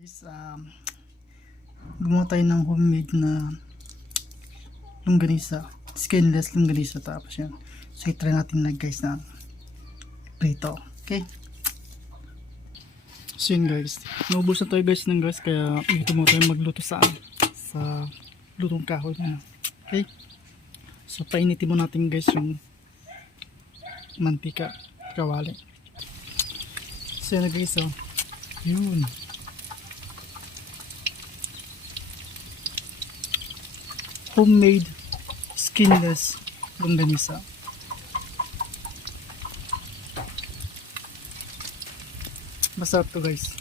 Guys, gumawa tayo ng homemade na longganisa, skinless longganisa. Tapos yan, so i-try natin na guys na prito. Okay, so yun guys, naubos na tayo guys ng gas, kaya dito mo tayo magluto sa lutong kahoy na. Okay, so painitin mo natin guys yung mantika, kawali. So yan na guys, oh yun, homemade skinless longganisa. Masarap to guys.